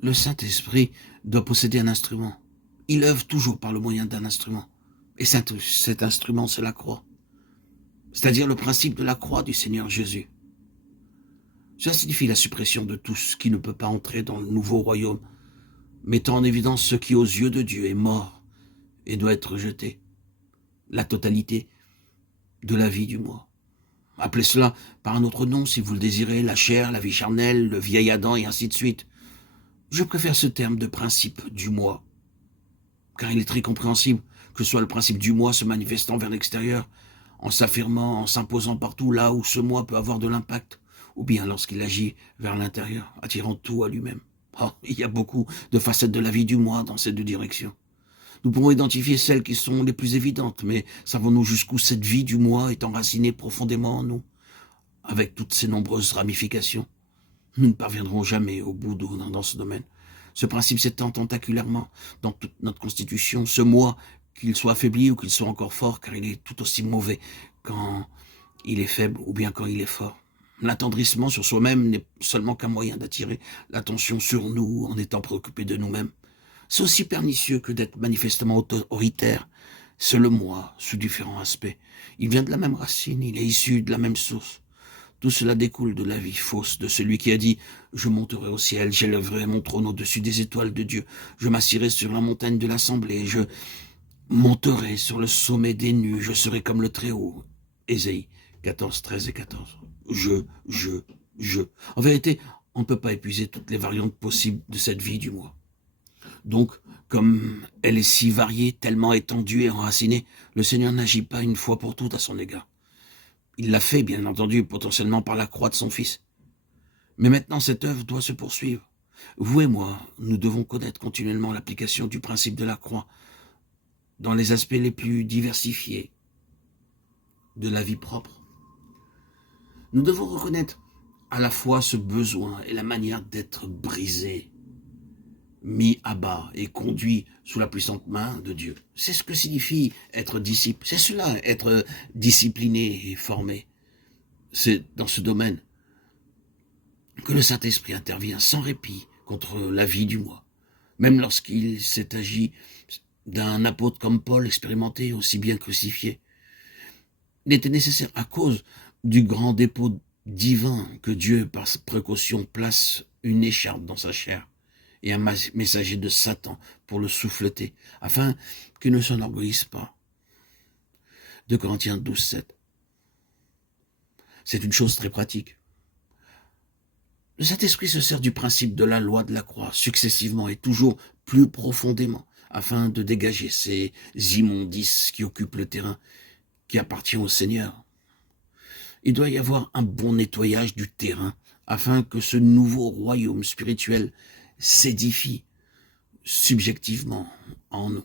Le Saint-Esprit doit posséder un instrument. Il œuvre toujours par le moyen d'un instrument. Et cet instrument, c'est la croix. C'est-à-dire le principe de la croix du Seigneur Jésus. Cela signifie la suppression de tout ce qui ne peut pas entrer dans le nouveau royaume, mettant en évidence ce qui, aux yeux de Dieu, est mort et doit être rejeté. La totalité de la vie du moi. Appelez cela par un autre nom si vous le désirez, la chair, la vie charnelle, le vieil Adam et ainsi de suite. Je préfère ce terme de principe du moi, car il est très compréhensible que ce soit le principe du moi se manifestant vers l'extérieur, en s'affirmant, en s'imposant partout là où ce moi peut avoir de l'impact, ou bien lorsqu'il agit vers l'intérieur, attirant tout à lui-même. Oh, il y a beaucoup de facettes de la vie du moi dans ces deux directions. Nous pouvons identifier celles qui sont les plus évidentes, mais savons-nous jusqu'où cette vie du moi est enracinée profondément en nous, avec toutes ses nombreuses ramifications? Nous ne parviendrons jamais au bout dans ce domaine. Ce principe s'étend tentaculairement dans toute notre constitution. Ce moi, qu'il soit affaibli ou qu'il soit encore fort, car il est tout aussi mauvais quand il est faible ou bien quand il est fort. L'attendrissement sur soi-même n'est seulement qu'un moyen d'attirer l'attention sur nous en étant préoccupé de nous-mêmes. C'est aussi pernicieux que d'être manifestement autoritaire. C'est le moi, sous différents aspects. Il vient de la même racine, il est issu de la même source. Tout cela découle de la vie fausse de celui qui a dit « Je monterai au ciel, j'élèverai mon trône au-dessus des étoiles de Dieu, je m'assirai sur la montagne de l'assemblée, je monterai sur le sommet des nues, je serai comme le Très-Haut. » Ésaïe 14, 13 et 14. Je. En vérité, on ne peut pas épuiser toutes les variantes possibles de cette vie du moi. Donc, comme elle est si variée, tellement étendue et enracinée, le Seigneur n'agit pas une fois pour toutes à son égard. Il l'a fait, bien entendu, potentiellement par la croix de son Fils. Mais maintenant, cette œuvre doit se poursuivre. Vous et moi, nous devons connaître continuellement l'application du principe de la croix dans les aspects les plus diversifiés de la vie propre. Nous devons reconnaître à la fois ce besoin et la manière d'être brisé, mis à bas et conduit sous la puissante main de Dieu. C'est ce que signifie être disciple. C'est cela, être discipliné et formé. C'est dans ce domaine que le Saint-Esprit intervient sans répit contre la vie du moi. Même lorsqu'il s'est agi d'un apôtre comme Paul, expérimenté, aussi bien crucifié. Il était nécessaire à cause du grand dépôt divin que Dieu, par précaution, place une écharpe dans sa chair et un messager de Satan pour le souffleter, afin qu'il ne s'enorgueillisse pas. 2 Corinthiens 12, 7. C'est une chose très pratique. Le Saint-Esprit se sert du principe de la loi de la croix, successivement et toujours plus profondément, afin de dégager ces immondices qui occupent le terrain qui appartient au Seigneur. Il doit y avoir un bon nettoyage du terrain, afin que ce nouveau royaume spirituel s'édifie subjectivement en nous.